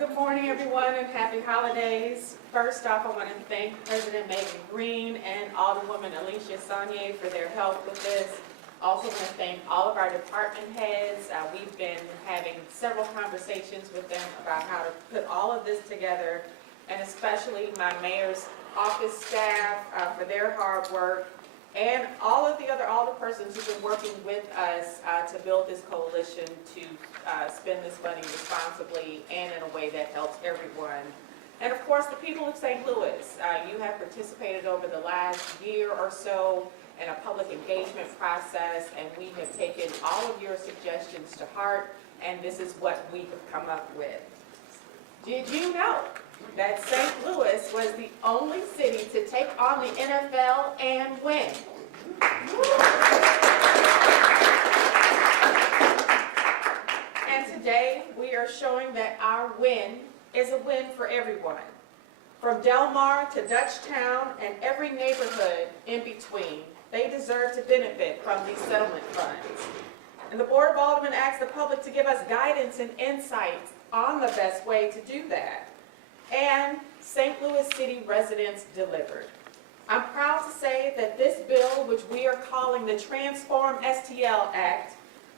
Good morning, everyone, and happy holidays. First off, I want to thank President Megan Green and Alderwoman Alicia Saunier for their help with this. Also want to thank all of our department heads. We've been having several conversations with them about how to put all of this together, and especially my mayor's office staff for their hard work, and all of the other alderpersons who've been working with us to build this coalition to spend this money responsibly and in a way that helps everyone. And of course, the people of St. Louis. You have participated over the last year or so in a public engagement process, and we have taken all of your suggestions to heart, and this is what we have come up with. Did you know that St. Louis was the only city to take on the NFL and win? And today we are showing that our win is a win for everyone, from Del Mar to Dutchtown and every neighborhood in between. They deserve to benefit from these settlement funds. And the Board of Aldermen asks the public to give us guidance and insights on the best way to do that. And St. Louis City residents delivered. I'm proud to say that this bill, which we are calling the Transform STL Act,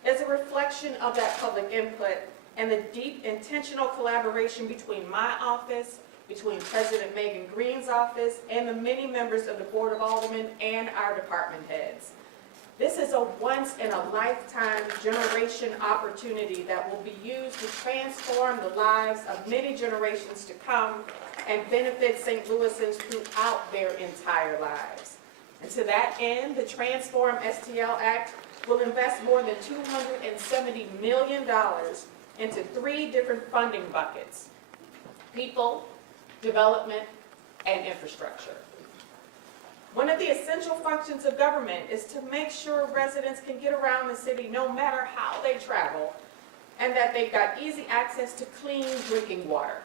is a reflection of that public input and the deep intentional collaboration between my office, between President Megan Green's office, and the many members of the Board of Aldermen and our department heads. This is a once-in-a-lifetime generation opportunity that will be used to transform the lives of many generations to come and benefit St. Louisans throughout their entire lives. And to that end, the Transform STL Act will invest more than $270 million into 3 different funding buckets: people, development, and infrastructure. One of the essential functions of government is to make sure residents can get around the city no matter how they travel, and that they've got easy access to clean drinking water.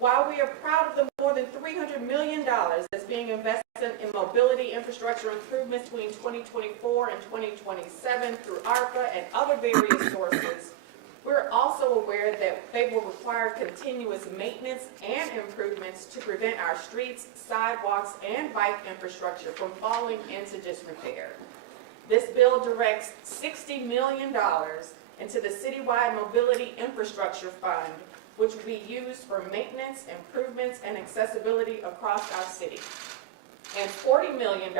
While we are proud of the more than $300 million that's being invested in mobility infrastructure improvements between 2024 and 2027 through ARPA and other various sources, we're also aware that they will require continuous maintenance and improvements to prevent our streets, sidewalks, and bike infrastructure from falling into disrepair. This bill directs $60 million into the Citywide Mobility Infrastructure Fund, which will be used for maintenance, improvements, and accessibility across our city. And $40 million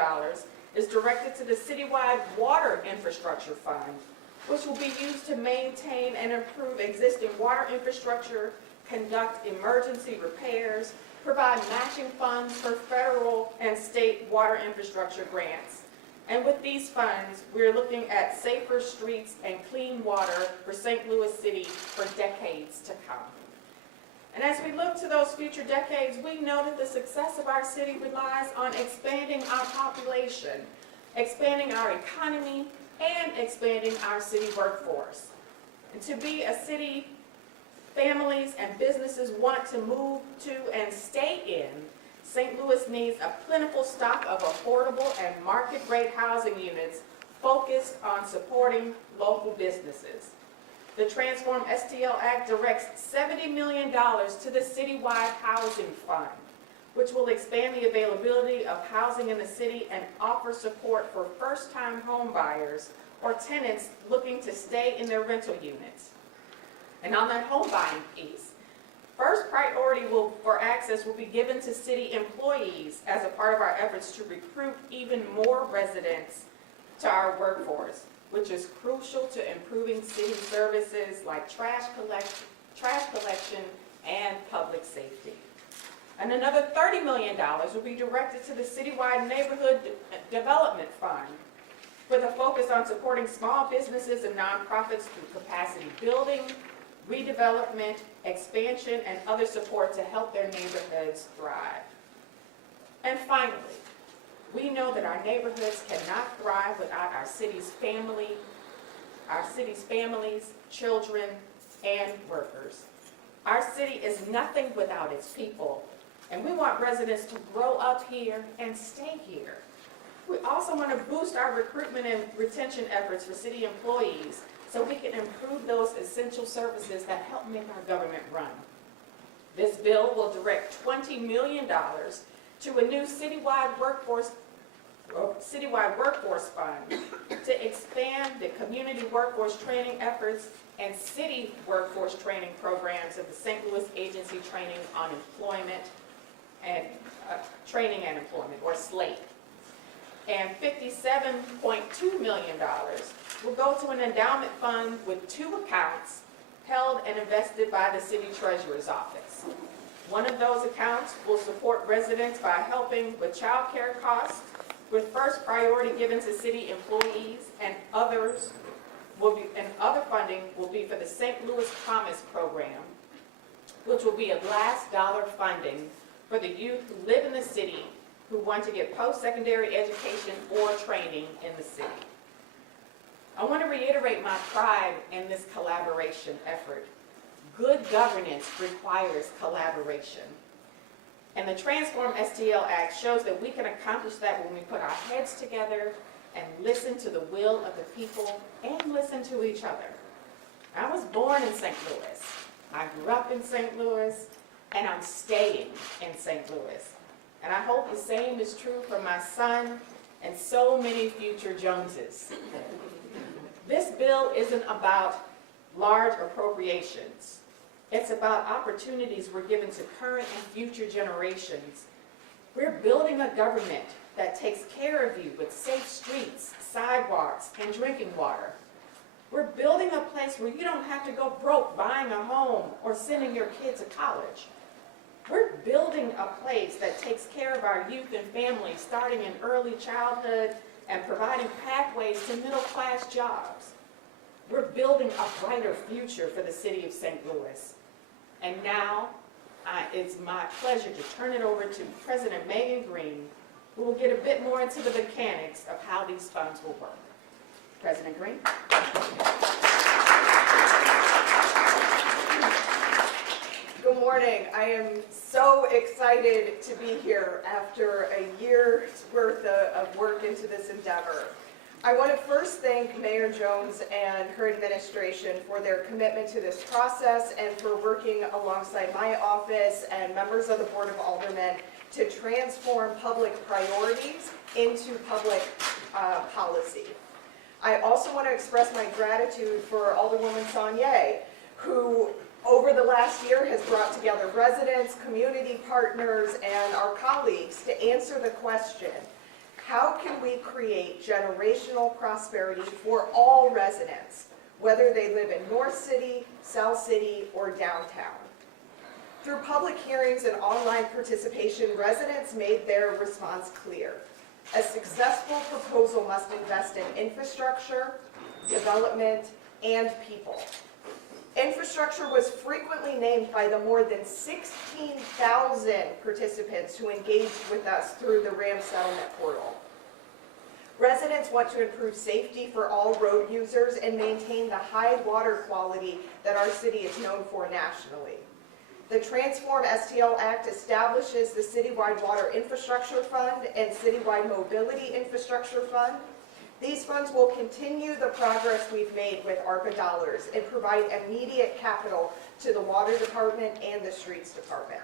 is directed to the Citywide Water Infrastructure Fund, which will be used to maintain and improve existing water infrastructure, conduct emergency repairs, provide matching funds for federal and state water infrastructure grants. And with these funds, we're looking at safer streets and clean water for St. Louis City for decades to come. And as we look to those future decades, we know that the success of our city relies on expanding our population, expanding our economy, and expanding our city workforce. And to be a city families and businesses want to move to and stay in, St. Louis needs a plentiful stock of affordable and market rate housing units focused on supporting local businesses. The Transform STL Act directs $70 million to the Citywide Housing Fund, which will expand the availability of housing in the city and offer support for first-time home buyers or tenants looking to stay in their rental units. And on that home buying piece, first priority for access will be given to city employees as a part of our efforts to recruit even more residents to our workforce, which is crucial to improving city services like trash collection and public safety. And another $30 million will be directed to the Citywide Neighborhood Development Fund, with a focus on supporting small businesses and nonprofits through capacity building, redevelopment, expansion, and other support to help their neighborhoods thrive. And finally, we know that our neighborhoods cannot thrive without our city's families, children, and workers. Our city is nothing without its people, and we want residents to grow up here and stay here. We also want to boost our recruitment and retention efforts for city employees so we can improve those essential services that help make our government run. This bill will direct $20 million to a new citywide workforce fund to expand the community workforce training efforts and city workforce training programs of the St. Louis Agency Training on Employment and Training and Employment, or SLATE. And $57.2 million will go to an endowment fund with 2 accounts held and invested by the city treasurer's office. One of those accounts will support residents by helping with child care costs, with first priority given to city employees, and other funding will be for the St. Louis Promise program, which will be a last dollar funding for the youth who live in the city who want to get post-secondary education or training in the city. I want to reiterate my pride in this collaboration effort. Good governance requires collaboration. And the Transform STL Act shows that we can accomplish that when we put our heads together and listen to the will of the people and listen to each other. I was born in St. Louis. I grew up in St. Louis, and I'm staying in St. Louis. And I hope the same is true for my son and so many future Joneses. This bill isn't about large appropriations. It's about opportunities we're given to current and future generations. We're building a government that takes care of you with safe streets, sidewalks, and drinking water. We're building a place where you don't have to go broke buying a home or sending your kids to college. We're building a place that takes care of our youth and families, starting in early childhood and providing pathways to middle-class jobs. We're building a brighter future for the city of St. Louis. And now, it's my pleasure to turn it over to President Megan Green, who will get a bit more into the mechanics of how these funds will work. President Green. Good morning. I am so excited to be here after a year's worth of work into this endeavor. I want to first thank Mayor Jones and her administration for their commitment to this process and for working alongside my office and members of the Board of Aldermen to transform public priorities into public policy. I also want to express my gratitude for Alderwoman Saunier, who over the last year has brought together residents, community partners, and our colleagues to answer the question, how can we create generational prosperity for all residents, whether they live in North City, South City, or downtown? Through public hearings and online participation, residents made their response clear. A successful proposal must invest in infrastructure, development, and people. Infrastructure was frequently named by the more than 16,000 participants who engaged with us through the RAM settlement portal. Residents want to improve safety for all road users and maintain the high water quality that our city is known for nationally. The Transform STL Act establishes the Citywide Water Infrastructure Fund and Citywide Mobility Infrastructure Fund. These funds will continue the progress we've made with ARPA dollars and provide immediate capital to the Water Department and the Streets Department.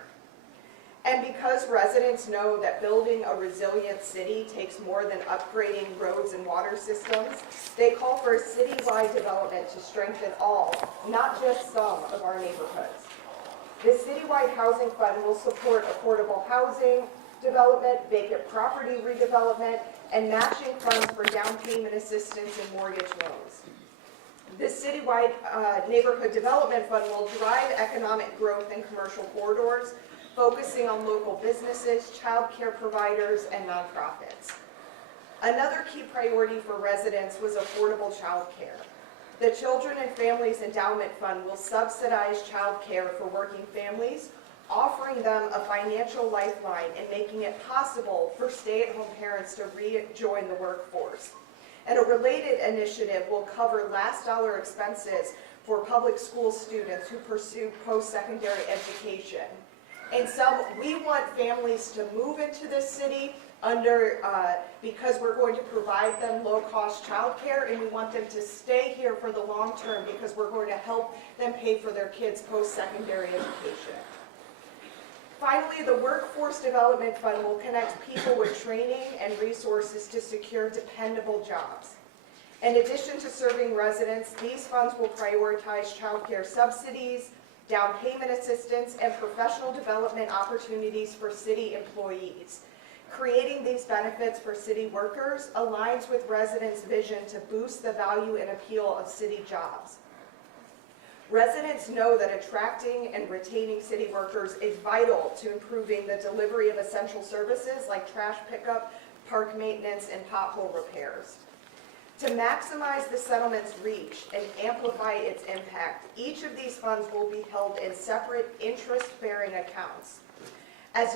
And because residents know that building a resilient city takes more than upgrading roads and water systems, they call for a citywide development to strengthen all, not just some, of our neighborhoods. The Citywide Housing Fund will support affordable housing development, vacant property redevelopment, and matching funds for down payment assistance and mortgage loans. This Citywide Neighborhood Development Fund will drive economic growth in commercial corridors, focusing on local businesses, child care providers, and nonprofits. Another key priority for residents was affordable child care. The Children and Families Endowment Fund will subsidize child care for working families, offering them a financial lifeline and making it possible for stay-at-home parents to rejoin the workforce. And a related initiative will cover last dollar expenses for public school students who pursue post-secondary education. And we want families to move into this city because we're going to provide them low-cost childcare, and we want them to stay here for the long term because we're going to help them pay for their kids' post-secondary education. Finally, the Workforce Development Fund will connect people with training and resources to secure dependable jobs. In addition to serving residents, these funds will prioritize child care subsidies, down payment assistance, and professional development opportunities for city employees. Creating these benefits for city workers aligns with residents' vision to boost the value and appeal of city jobs. Residents know that attracting and retaining city workers is vital to improving the delivery of essential services like trash pickup, park maintenance, and pothole repairs. To maximize the settlement's reach and amplify its impact, each of these funds will be held in separate interest-bearing accounts. As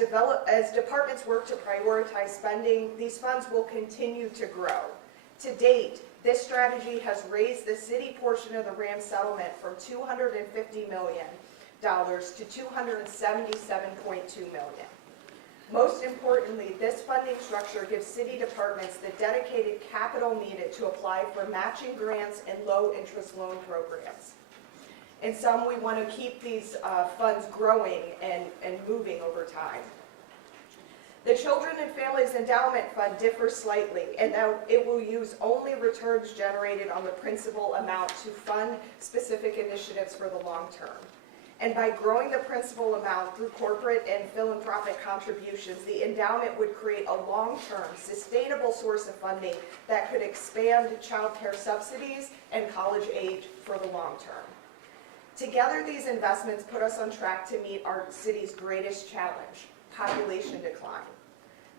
departments work to prioritize spending, these funds will continue to grow. To date, this strategy has raised the city portion of the RAM settlement from $250 million to $277.2 million. Most importantly, this funding structure gives city departments the dedicated capital needed to apply for matching grants and low-interest loan programs. In sum, we want to keep these funds growing and moving over time. The Children and Families Endowment Fund differs slightly, and that it will use only returns generated on the principal amount to fund specific initiatives for the long term. And by growing the principal amount through corporate and philanthropic contributions, the endowment would create a long-term, sustainable source of funding that could expand child care subsidies and college aid for the long term. Together, these investments put us on track to meet our city's greatest challenge, population decline.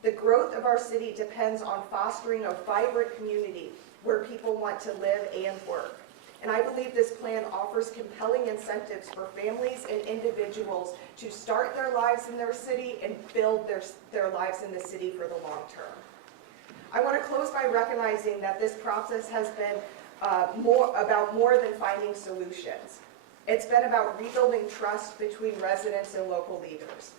The growth of our city depends on fostering a vibrant community where people want to live and work. And I believe this plan offers compelling incentives for families and individuals to start their lives in their city and build their lives in the city for the long term. I want to close by recognizing that this process has been about more than finding solutions. It's been about rebuilding trust between residents and local leaders.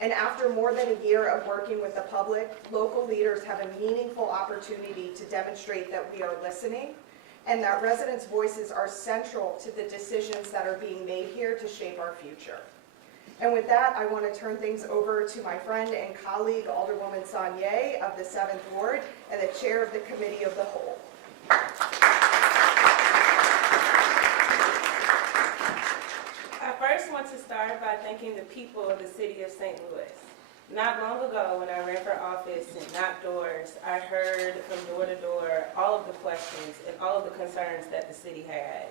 And after more than a year of working with the public, local leaders have a meaningful opportunity to demonstrate that we are listening and that residents' voices are central to the decisions that are being made here to shape our future. And with that, I want to turn things over to my friend and colleague, Alderwoman Saunier of the 7th Ward and the chair of the Committee of the Whole. I first want to start by thanking the people of the city of St. Louis. Not long ago, when I ran for office and knocked doors, I heard from door to door all of the questions and all of the concerns that the city had.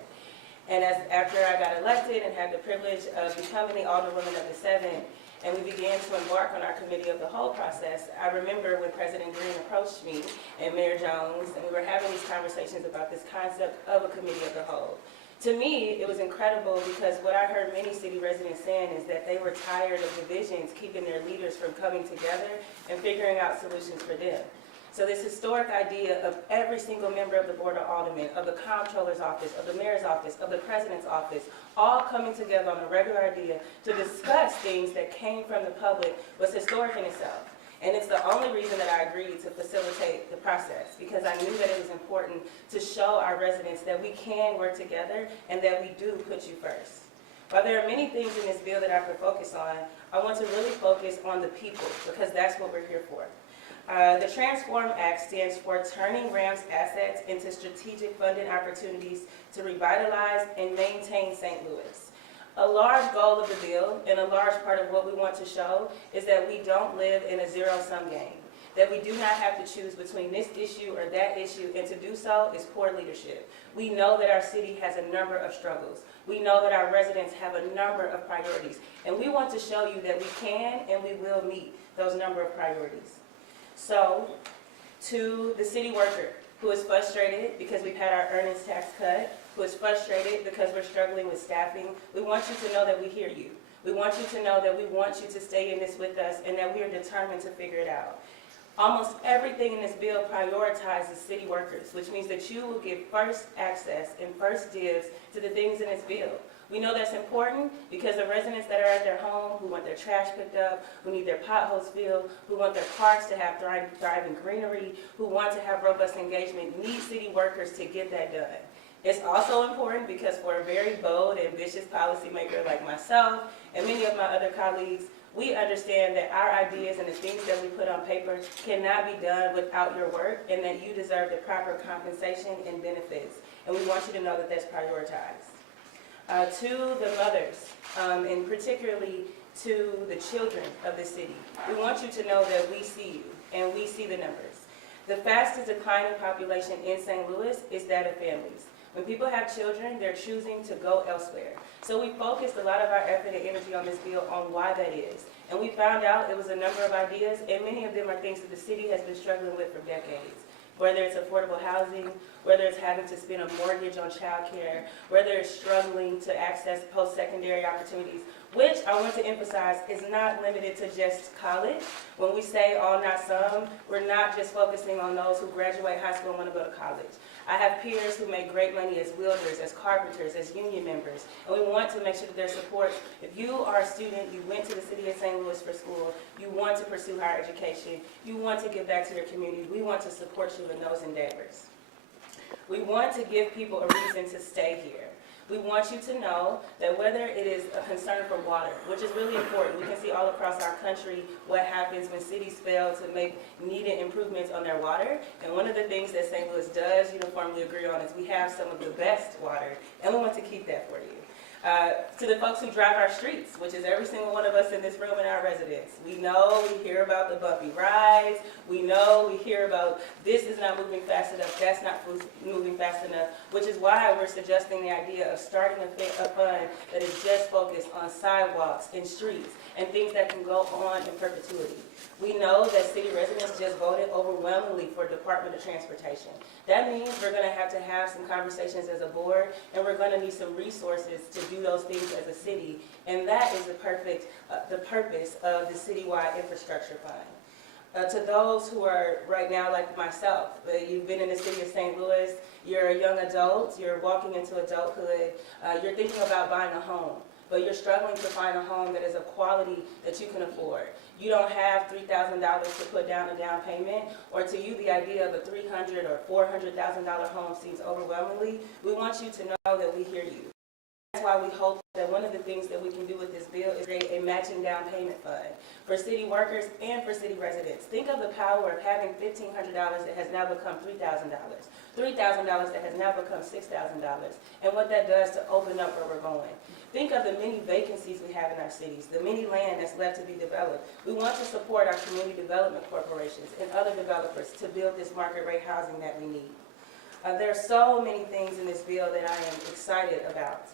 And after I got elected and had the privilege of becoming the Alderwoman of the 7th, and we began to embark on our Committee of the Whole process, I remember when President Green approached me and Mayor Jones, and we were having these conversations about this concept of a Committee of the Whole. To me, it was incredible because what I heard many city residents saying is that they were tired of divisions keeping their leaders from coming together and figuring out solutions for them. So this historic idea of every single member of the Board of Aldermen, of the Comptroller's office, of the Mayor's office, of the President's office, all coming together on a regular idea to discuss things that came from the public was historic in itself. And it's the only reason that I agreed to facilitate the process, because I knew that it was important to show our residents that we can work together and that we do put you first. While there are many things in this bill that I could focus on, I want to really focus on the people, because that's what we're here for. The Transform Act stands for Turning RAM's Assets into Strategic Funding Opportunities to Revitalize and Maintain St. Louis. A large goal of the bill, and a large part of what we want to show, is that we don't live in a zero-sum game, that we do not have to choose between this issue or that issue, and to do so is poor leadership. We know that our city has a number of struggles. We know that our residents have a number of priorities, and we want to show you that we can and we will meet those number of priorities. So, to the city worker who is frustrated because we've had our earnings tax cut, who is frustrated because we're struggling with staffing, we want you to know that we hear you. We want you to know that we want you to stay in this with us and that we are determined to figure it out. Almost everything in this bill prioritizes city workers, which means that you will get first access and first dibs to the things in this bill. We know that's important because the residents that are at their home, who want their trash picked up, who need their potholes filled, who want their parks to have thriving greenery, who want to have robust engagement, need city workers to get that done. It's also important because for a very bold, ambitious policymaker like myself and many of my other colleagues, we understand that our ideas and the things that we put on paper cannot be done without your work, and that you deserve the proper compensation and benefits. And we want you to know that that's prioritized. To the mothers, and particularly to the children of the city, we want you to know that we see you and we see the numbers. The fastest declining population in St. Louis is that of families. When people have children, they're choosing to go elsewhere. So we focused a lot of our effort and energy on this bill on why that is. And we found out it was a number of ideas, and many of them are things that the city has been struggling with for decades. Whether it's affordable housing, whether it's having to spend a mortgage on childcare, whether it's struggling to access post-secondary opportunities, which I want to emphasize is not limited to just college. When we say all, not some, we're not just focusing on those who graduate high school and want to go to college. I have peers who make great money as welders, as carpenters, as union members, and we want to make sure that their support. If you are a student, you went to the city of St. Louis for school, you want to pursue higher education, you want to give back to your community, we want to support you in those endeavors. We want to give people a reason to stay here. We want you to know that whether it is a concern for water, which is really important, we can see all across our country what happens when cities fail to make needed improvements on their water. And one of the things that St. Louis does uniformly agree on is we have some of the best water, and we want to keep that for you. To the folks who drive our streets, which is every single one of us in this room and our residents. We know, we hear about the bumpy rides. We know, we hear about this is not moving fast enough, that's not moving fast enough, which is why we're suggesting the idea of starting a fund that is just focused on sidewalks and streets and things that can go on in perpetuity. We know that city residents just voted overwhelmingly for Department of Transportation. That means we're going to have some conversations as a board, and we're going to need some resources to do those things as a city, and that is the purpose of the citywide infrastructure fund. To those who are right now like myself, you've been in the city of St. Louis, you're a young adult, you're walking into adulthood, you're thinking about buying a home, but you're struggling to find a home that is of quality that you can afford. You don't have $3,000 to put down a down payment, or to you the idea of a $300,000 or $400,000 home seems overwhelmingly. We want you to know that we hear you. That's why we hope that one of the things that we can do with this bill is create a matching down payment fund for city workers and for city residents. Think of the power of having $1,500 that has now become $3,000, $3,000 that has now become $6,000, and what that does to open up where we're going. Think of the many vacancies we have in our cities, the many land that's left to be developed. We want to support our community development corporations and other developers to build this market rate housing that we need. There are so many things in this bill that I am excited about.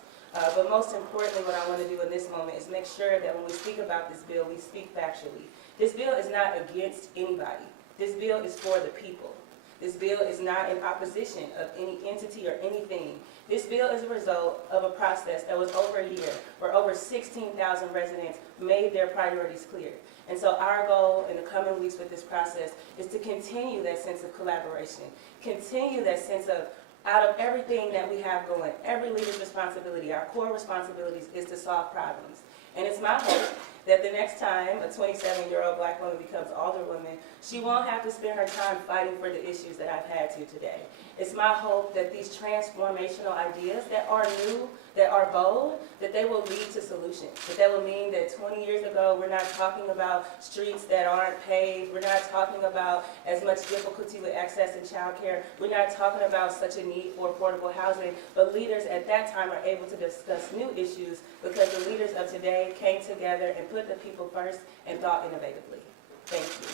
But most importantly, what I want to do in this moment is make sure that when we speak about this bill, we speak factually. This bill is not against anybody. This bill is for the people. This bill is not in opposition of any entity or anything. This bill is a result of a process that was over a year, where over 16,000 residents made their priorities clear. And so our goal in the coming weeks with this process is to continue that sense of collaboration, continue that sense of, out of everything that we have going, every leader's responsibility, our core responsibilities is to solve problems. And it's my hope that the next time a 27-year-old black woman becomes alderwoman, she won't have to spend her time fighting for the issues that I've had to today. It's my hope that these transformational ideas that are new, that are bold, that they will lead to solutions. That will mean that 20 years ago, we're not talking about streets that aren't paved. We're not talking about as much difficulty with access and childcare. We're not talking about such a need for affordable housing. But leaders at that time are able to discuss new issues because the leaders of today came together and put the people first and thought innovatively. Thank you.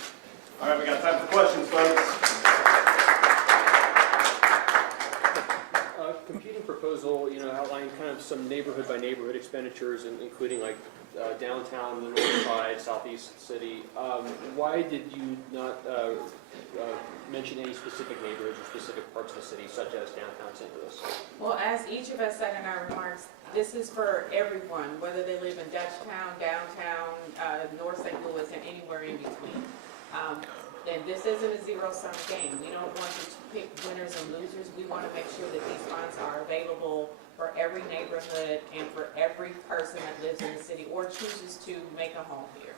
All right, we got time for questions, folks. Competing proposal, outlined kind of some neighborhood by neighborhood expenditures, including like downtown, the north side, southeast city. Why did you not mention any specific neighborhoods or specific parts of the city, such as downtown St. Louis? Well, as each of us said in our remarks, this is for everyone, whether they live in Dutchtown, downtown, North St. Louis, and anywhere in between. And this isn't a zero-sum game. We don't want to pick winners and losers. We want to make sure that these funds are available for every neighborhood and for every person that lives in the city or chooses to make a home here.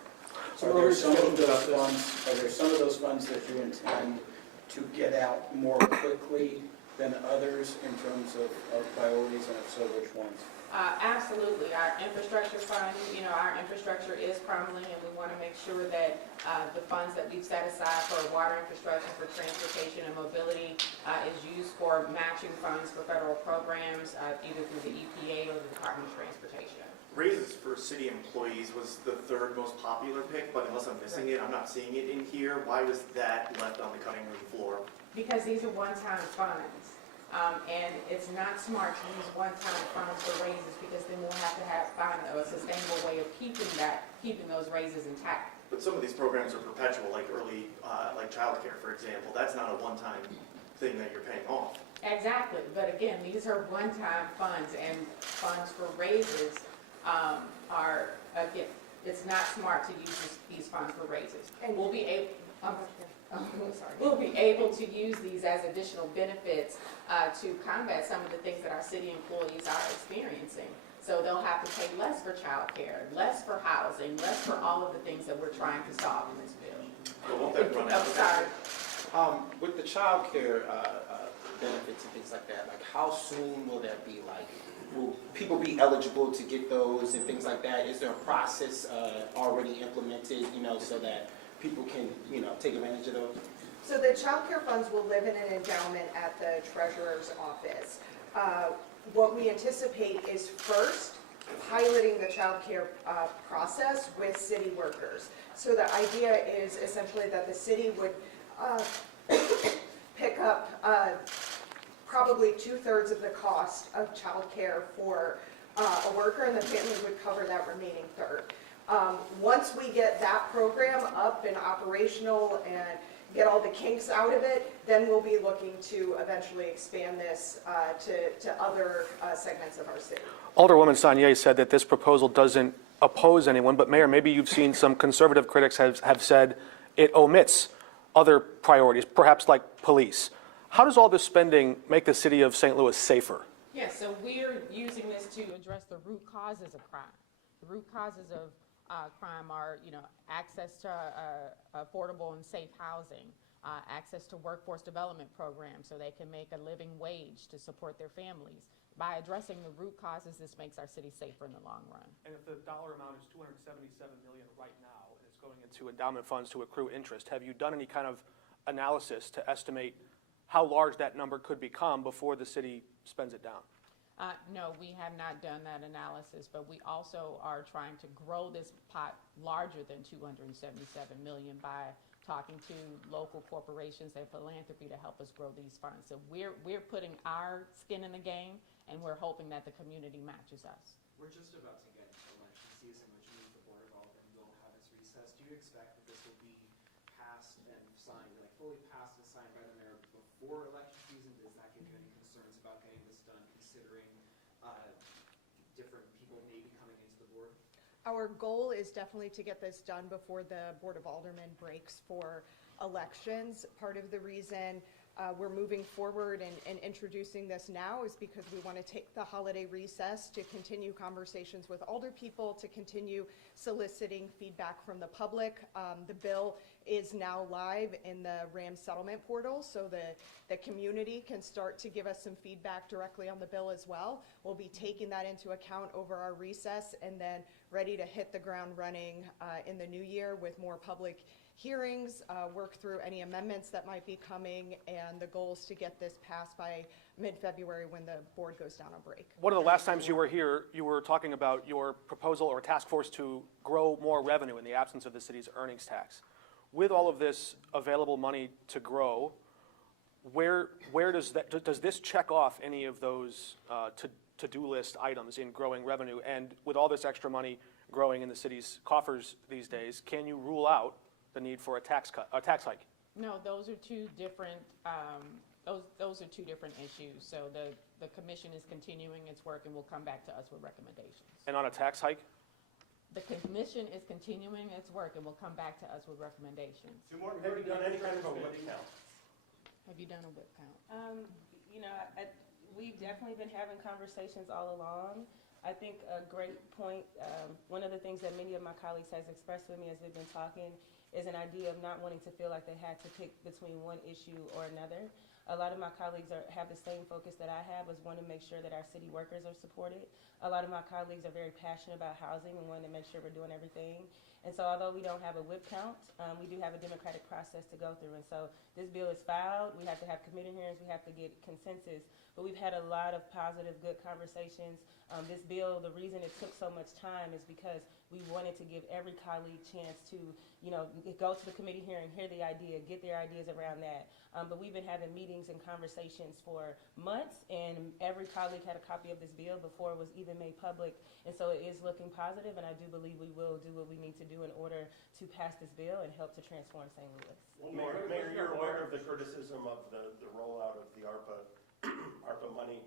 So are there some of those funds that you intend to get out more quickly than others in terms of priorities, and if so, which ones? Absolutely. Our infrastructure fund, our infrastructure is crumbling, and we want to make sure that the funds that we've set aside for water infrastructure, for transportation and mobility is used for matching funds for federal programs, either through the EPA or the Department of Transportation. Raises for city employees was the third most popular pick, but unless I'm missing it, I'm not seeing it in here. Why was that left on the cutting room floor? Because these are one-time funds, and it's not smart to use one-time funds for raises, because then we'll have to find a sustainable way of keeping those raises intact. But some of these programs are perpetual, like like childcare, for example. That's not a one-time thing that you're paying off. Exactly, but again, these are one-time funds, and funds for raises are, again, it's not smart to use these funds for raises. And we'll be able to use these as additional benefits to combat some of the things that our city employees are experiencing. So they'll have to pay less for childcare, less for housing, less for all of the things that we're trying to solve in this bill. But won't that run out? Sorry. With the child care benefits and things like that, like how soon will that be? Like, will people be eligible to get those and things like that? Is there a process already implemented, so that people can, take advantage of those? So the child care funds will live in an endowment at the treasurer's office. What we anticipate is first piloting the child care process with city workers. So the idea is essentially that the city would pick up probably 2/3 of the cost of child care for a worker, and the family would cover that remaining third. Once we get that program up and operational and get all the kinks out of it, then we'll be looking to eventually expand this to other segments of our city. Alderwoman Saunier said that this proposal doesn't oppose anyone, but Mayor, maybe you've seen some conservative critics have said it omits other priorities, perhaps like police. How does all this spending make the city of St. Louis safer? Yes, so we're using this to address the root causes of crime. The root causes of crime are, access to affordable and safe housing, access to workforce development programs so they can make a living wage to support their families. By addressing the root causes, this makes our city safer in the long run. And if the dollar amount is $277 million right now, and it's going into endowment funds to accrue interest, have you done any kind of analysis to estimate how large that number could become before the city spends it down? No, we have not done that analysis, but we also are trying to grow this pot larger than $277 million by talking to local corporations and philanthropy to help us grow these funds. So we're putting our skin in the game, and we're hoping that the community matches us. We're just about to get into election season, which means the Board of Aldermen will have its recess. Do you expect that this will be passed and signed, like fully passed and signed by the mayor before election season? Does that give you any concerns about getting this done, considering different people may be coming into the board? Our goal is definitely to get this done before the Board of Aldermen breaks for elections. Part of the reason we're moving forward and introducing this now is because we want to take the holiday recess to continue conversations with alder people, to continue soliciting feedback from the public. The bill is now live in the RAM settlement portal, so the community can start to give us some feedback directly on the bill as well. We'll be taking that into account over our recess and then ready to hit the ground running in the new year with more public hearings, work through any amendments that might be coming, and the goal is to get this passed by mid-February when the board goes down on break. One of the last times you were here, you were talking about your proposal or task force to grow more revenue in the absence of the city's earnings tax. With all of this available money to grow, where does this check off any of those to-do list items in growing revenue? And with all this extra money growing in the city's coffers these days, can you rule out the need for a tax hike? No, those are two different. Those are two different issues. So the commission is continuing its work and will come back to us with recommendations. And on a tax hike? The commission is continuing its work and will come back to us with recommendations. So Morton, have you done any kind of a whip count? Have you done a whip count? We've definitely been having conversations all along. I think a great point, one of the things that many of my colleagues has expressed with me as we've been talking is an idea of not wanting to feel like they had to pick between one issue or another. A lot of my colleagues have the same focus that I have, is want to make sure that our city workers are supported. A lot of my colleagues are very passionate about housing and want to make sure we're doing everything. And so although we don't have a whip count, we do have a democratic process to go through. And so this bill is filed, we have to have committee hearings, we have to get consensus. But we've had a lot of positive, good conversations. This bill, the reason it took so much time is because we wanted to give every colleague chance to, go to the committee hearing, hear the idea, get their ideas around that. But we've been having meetings and conversations for months, and every colleague had a copy of this bill before it was even made public. And so it is looking positive, and I do believe we will do what we need to do in order to pass this bill and help to transform St. Louis. Well, Mayor, you're aware of the criticism of the rollout of the ARPA money.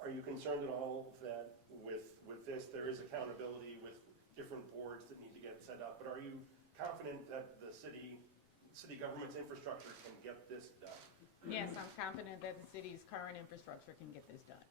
Are you concerned at all that with this, there is accountability with different boards that need to get set up, but are you confident that the city government's infrastructure can get this done? Yes, I'm confident that the city's current infrastructure can get this done.